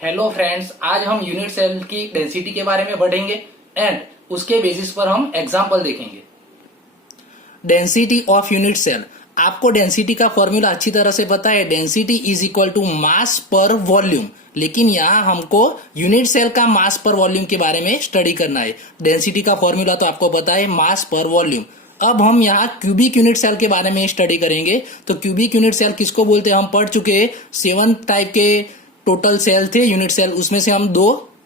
Hello friends, आज हम unit cell की डेंसिटी के बारे में पढ़ेंगे एंड उसके बेसिस पर हम एग्जांपल देखेंगे। Density of unit cell. आपको डेंसिटी का फॉर्मूला अच्छी तरह से पता है, density is equal to mass per volume. लेकिन यहाँ हमको यूनिट सेल का मास पर वॉल्यूम के बारे में स्टडी करना है। डेंसिटी का फॉर्मूला तो आपको पता है, मास पर वॉल्यूम। अब हम यहाँ क्यूबिक यूनिट सेल के बारे में स्टडी करेंगे। तो क्यूबिक यूनिट सेल किसको बोलते हैं हम पढ़ चुके हैं। 7 टाइप के टोटल सेल थे यूनिट सेल, उसमें से हम 2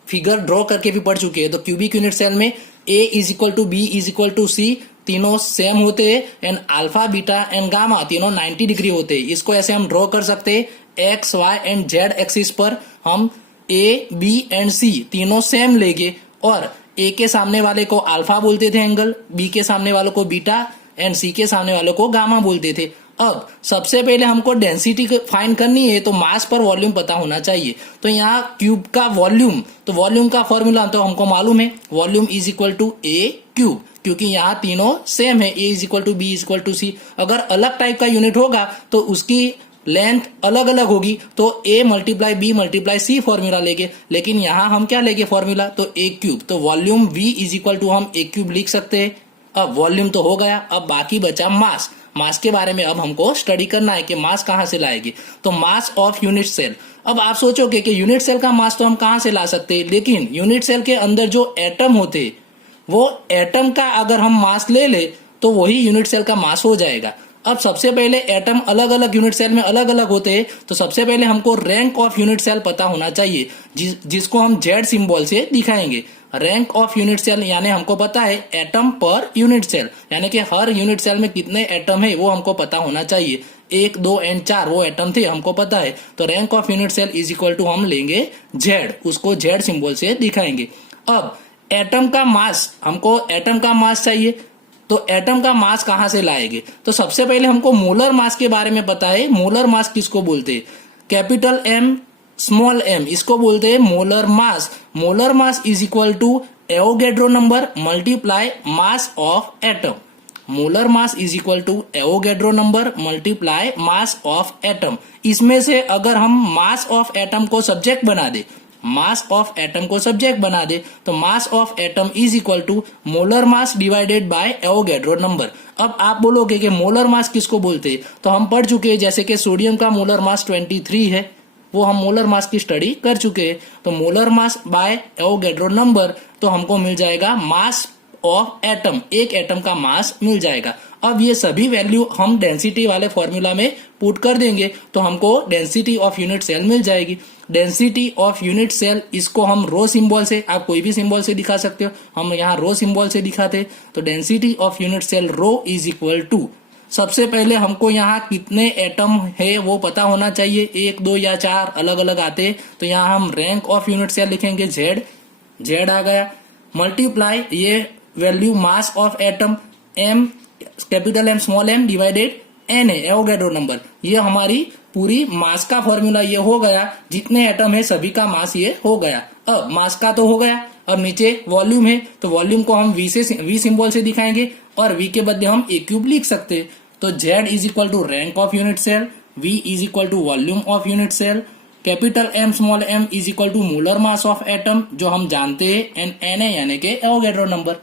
फिगर ड्रॉ करके भी पढ़ चुके हैं। तो क्यूबिक यूनिट सेल में A is equal to B is equal to C तीनों सेम होते हैं and alpha beta and gamma तीनों 90 डिग्री होते हैं। इसको ऐसे हम ड्रॉ कर सकते हैं। X Y and Z axis पर हम ए बी एंड सी तीनों सेम लेंगे और ए के सामने वाले को अल्फा बोलते थे एंगल, बी के सामने वालों को बीटा एंड सी के सामने वालों को गामा बोलते थे। अब सबसे पहले हमको डेंसिटी फाइंड करनी है, तो मास पर वॉल्यूम पता होना चाहिए। तो यहाँ क्यूब का वॉल्यूम, तो वॉल्यूम का फॉर्मूला तो हमको मालूम है, volume is equal to A cube, क्योंकि यहाँ तीनों सेम है, A is equal to B is equal to C. अगर अलग टाइप का यूनिट होगा तो उसकी लेंथ अलग अलग होगी, तो A multiply B multiply C formula लेंगे। लेकिन यहाँ हम क्या लेंगे फॉर्मूला, तो ए क्यूब। तो volume V is equal to हम ए क्यूब लिख सकते हैं। अब वॉल्यूम तो हो गया, अब बाकी बचा मास। मास के बारे में अब हमको स्टडी करना है कि मास कहाँ से लाएगी। तो मास ऑफ यूनिट सेल। अब आप सोचोगे कि यूनिट सेल का मास तो हम कहाँ से ला सकते हैं, लेकिन यूनिट सेल के अंदर जो एटम होते वो एटम का अगर हम मास ले ले तो वही यूनिट सेल का मास हो जाएगा। अब सबसे पहले एटम अलग अलग यूनिट सेल में अलग अलग होते हैं, तो सबसे पहले हमको रैंक ऑफ यूनिट सेल पता होना चाहिए, जिसको हम जेड सिंबल से दिखाएंगे। रैंक ऑफ यूनिट सेल यानी हमको पता है एटम पर यूनिट सेल, यानी कि हर यूनिट सेल में कितने एटम है वो हमको पता होना चाहिए। 1 2 एंड 4 वो एटम थे हमको पता है। तो rank of unit cell is equal to हम लेंगे जेड, उसको जेड सिंबल से दिखाएंगे। अब एटम का मास, हमको एटम का मास चाहिए, तो एटम का मास कहां से लाएंगे। तो सबसे पहले हमको मोलर मास के बारे में पता है। मोलर मास किसको बोलते हैं, कैपिटल एम स्मॉल एम, इसको बोलते हैं molar mass. Molar mass is equal to Avogadro number multiply mass of atom. Molar mass is equal to Avogadro number multiply mass of atom. इसमें से अगर हम मास ऑफ एटम को subject बना दे, मास ऑफ एटम को subject बना दे, तो mass of atom is equal to molar mass divided by Avogadro number. अब आप बोलोगे कि मोलर मास किसको बोलते हैं, तो हम पढ़ चुके हैं जैसे कि सोडियम का मोलर मास 23 है, वो हम मोलर मास की स्टडी कर चुके हैं। तो molar mass by Avogadro number, तो हमको मिल जाएगा मास ऑफ एटम, एक एटम का मास मिल जाएगा। अब ये सभी वैल्यू हम डेंसिटी वाले फॉर्मूला में पुट कर देंगे, तो हमको डेंसिटी ऑफ यूनिट सेल मिल जाएगी। डेंसिटी ऑफ यूनिट सेल, इसको हम रो सिंबल से, आप कोई भी सिंबल से दिखा सकते हो, हम यहाँ रो सिंबल से दिखाते। तो density of unit cell rho is equal to, सबसे पहले हमको यहाँ कितने एटम है वो पता होना चाहिए, 1 2 या 4 अलग अलग आते। तो यहाँ हम रैंक ऑफ यूनिट सेल लिखेंगे जेड, जेड आ गया, मल्टीप्लाई ये value mass of atom M capital M small M divided N है एवोगैड्रो नंबर। ये हमारी पूरी मास का फॉर्मूला ये हो गया, जितने एटम है सभी का मास ये हो गया। अब मास का तो हो गया, अब नीचे वॉल्यूम है, तो वॉल्यूम को हम वी सिंबल से दिखाएंगे और वी के बदले हम ए क्यूब लिख सकते हैं। तो Z is equal to rank of unit cell, V is equal to volume of unit cell, capital M small M is equal to molar mass of atom जो हम जानते हैं, एंड एन है यानी कि Avogadro number.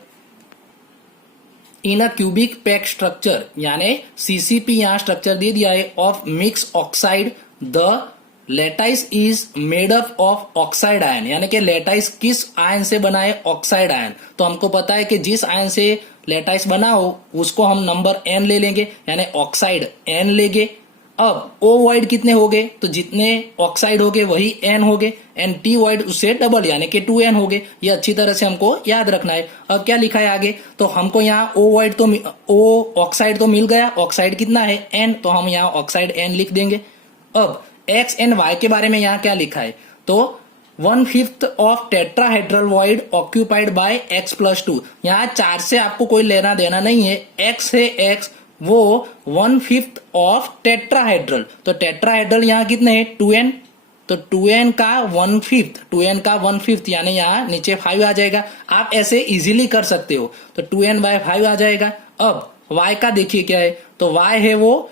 In a cubic pack structure, यानी CCP यहाँ structure दे दिया है, of mix oxide, the lattice is made up of oxide ion, यानी कि लेटाइस किस आयन से बना है, ऑक्साइड आयन। तो हमको पता है कि जिस आयन से लेटाइस बना हो उसको हम नंबर एन ले लेंगे, यानी ऑक्साइड एन लेंगे। अब ओ वाइड कितने हो गए, तो जितने ऑक्साइड हो गए वही एन हो गए, एंड टी वाइड उससे डबल यानी कि 2n हो गए। ये अच्छी तरह से हमको याद रखना है। अब क्या लिखा है आगे, तो हमको यहाँ ओ वाइड तो ओ ऑक्साइड तो मिल गया, ऑक्साइड कितना है एन, तो हम यहाँ ऑक्साइड एन लिख देंगे। अब एक्स एंड वाई के बारे में यहाँ क्या लिखा है, तो 1/5 of tetrahedral void occupied by x + 2। यहाँ 4 से आपको कोई लेना देना नहीं है, x है x, वो 1/5 ऑफ टेट्राहेड्रल। तो टेट्राहेड्रल यहाँ कितने हैं 2n, तो 2n का 1/5, 2n का 1/5 यानी यहाँ नीचे 5 आ जाएगा। आप ऐसे इजीली कर सकते हो, तो 2n/5 आ जाएगा। अब y का देखिए क्या है, तो y है वो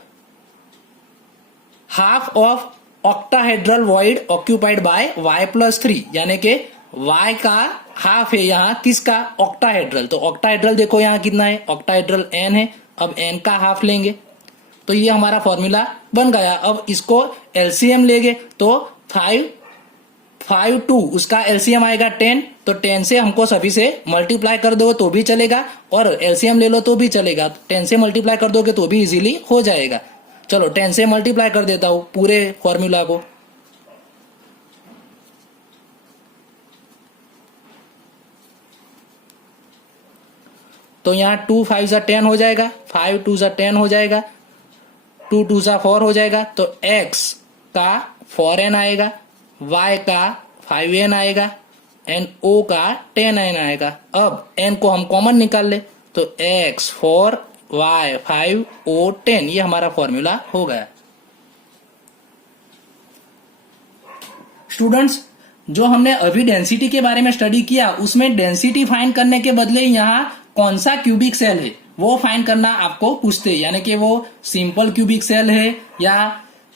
half of octahedral void occupied by y+3, यानी कि y का हाफ है यहाँ किसका, ऑक्टाहेड्रल। तो ऑक्टाहेड्रल देखो यहाँ कितना है, ऑक्टाहेड्रल n है, अब n का हाफ लेंगे तो ये हमारा फॉर्मूला बन गया। अब इसको एलसीएम लेंगे तो 5 2 उसका एलसीएम आएगा 10, तो 10 से हमको सभी से मल्टीप्लाई कर दो तो भी चलेगा और एलसीएम ले लो तो भी चलेगा। 10 से मल्टीप्लाई कर दोगे तो भी इजीली हो जाएगा। चलो 10 से मल्टीप्लाई कर देता हूं पूरे फॉर्मूला को। तो यहाँ 2 5 10 हो जाएगा, 5 2 10 हो जाएगा, 2 2 4 हो जाएगा। तो x का 4n आएगा, y का 5n आएगा एंड o का 10n आएगा। अब n को हम कॉमन निकाल ले तो x 4 y 5 o 10, ये हमारा फॉर्मूला हो गया। स्टूडेंट्स, जो हमने अभी डेंसिटी के बारे में स्टडी किया उसमें डेंसिटी फाइंड करने के बदले यहाँ कौन सा क्यूबिक सेल है वो फाइंड करना आपको पूछते हैं, यानी कि वो सिंपल क्यूबिक सेल है या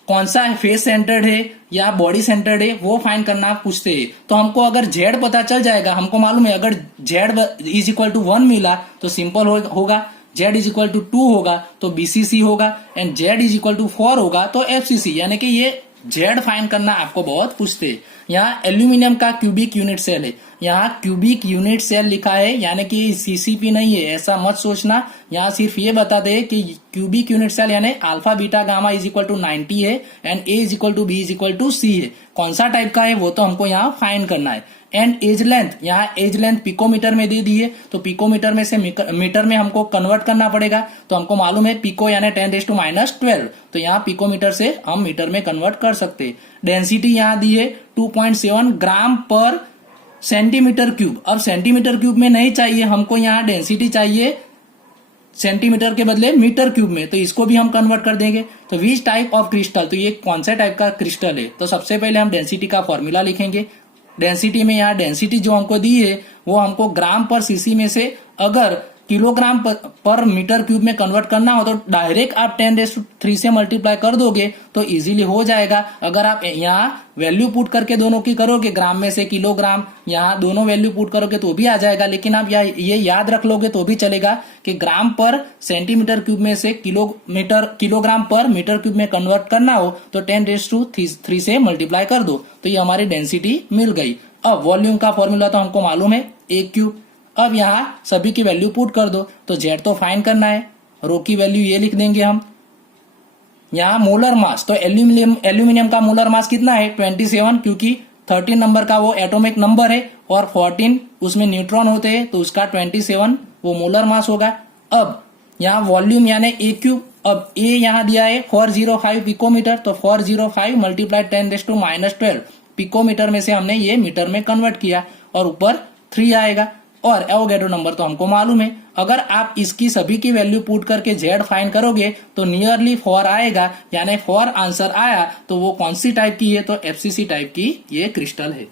कौन सा फेस सेंटर्ड है या बॉडी सेंटर्ड है वो फाइंड करना पूछते हैं। तो हमको अगर z पता चल जाएगा, हमको मालूम है अगर z इज इक्वल टू 1 मिला तो सिंपल होगा, z इज इक्वल टू 2 होगा तो बीसीसी होगा and z is equal to 4 होगा तो एफसीसी, यानी कि ये z फाइंड करना आपको बहुत पूछते हैं। यहाँ एल्यूमिनियम का क्यूबिक यूनिट सेल है, यहाँ क्यूबिक यूनिट सेल लिखा है, यानी कि सीसीपी नहीं है, ऐसा मत सोचना। यहाँ सिर्फ ये बता दे कि क्यूबिक यूनिट सेल यानी alpha beta gamma is equal to 90 है and A is equal to B is equal to C है। कौन सा टाइप का है वो तो हमको यहाँ फाइंड करना है। एंड एज लेंथ, यहाँ एज लेंथ पिकोमीटर में दे दी है तो पिकोमीटर में से मीटर में हमको कन्वर्ट करना पड़ेगा। तो हमको मालूम है पिको यानी 10⁻⁻12, तो यहाँ पिकोमीटर से हम मीटर में कन्वर्ट कर सकते हैं। डेंसिटी यहाँ दी है 2.7 ग्राम पर सेंटीमीटर क्यूब। अब सेंटीमीटर क्यूब में नहीं चाहिए हमको, यहाँ डेंसिटी चाहिए सेंटीमीटर के बदले मीटर क्यूब में, तो इसको भी हम कन्वर्ट कर देंगे। तो विच टाइप ऑफ क्रिस्टल, तो ये कौन सा टाइप का क्रिस्टल है, तो सबसे पहले हम डेंसिटी का फॉर्मूला लिखेंगे। डेंसिटी में यहाँ डेंसिटी जो हमको दी है वो हमको ग्राम पर सीसी में से अगर किलोग्राम पर मीटर क्यूब में कन्वर्ट करना हो तो डायरेक्ट आप 10⁻³ से मल्टीप्लाई कर दोगे तो इजीली हो जाएगा। अगर आप यहाँ वैल्यू पुट करके दोनों की करोगे, ग्राम में से किलोग्राम, यहाँ दोनों वैल्यू पुट करोगे तो भी आ जाएगा। लेकिन आप ये याद रख लोगे तो भी चलेगा कि ग्राम पर सेंटीमीटर क्यूब में से किलोग्राम पर मीटर क्यूब में कन्वर्ट करना हो तो 10⁻³ से मल्टीप्लाई कर दो, तो ये हमारी डेंसिटी मिल गई। अब वॉल्यूम का फॉर्मूला तो हमको मालूम है, A³। अब यहाँ सभी की वैल्यू पुट कर दो, तो z तो फाइंड करना है, रो की वैल्यू ये लिख देंगे हम। यहाँ मोलर मास, तो एल्यूमिनियम का मोलर मास कितना है 27, क्योंकि 13 नंबर का वो एटॉमिक नंबर है और 14 उसमें न्यूट्रॉन होते हैं तो उसका 27 वो मोलर मास होगा। अब यहाँ वॉल्यूम यानी A³, अब A यहाँ दिया है 405 पिकोमीटर, तो 405 मल्टीप्लाई 10⁻⁻12 पिकोमीटर में से हमने ये मीटर में कन्वर्ट किया और ऊपर 3 आएगा। और एवोगैड्रो नंबर तो हमको मालूम है, अगर आप इसकी सभी की वैल्यू पुट करके z फाइंड करोगे तो नियरली 4 आएगा, यानी 4 आंसर आया। तो वो कौन सी टाइप की है, तो एफसीसी टाइप की ये क्रिस्टल है।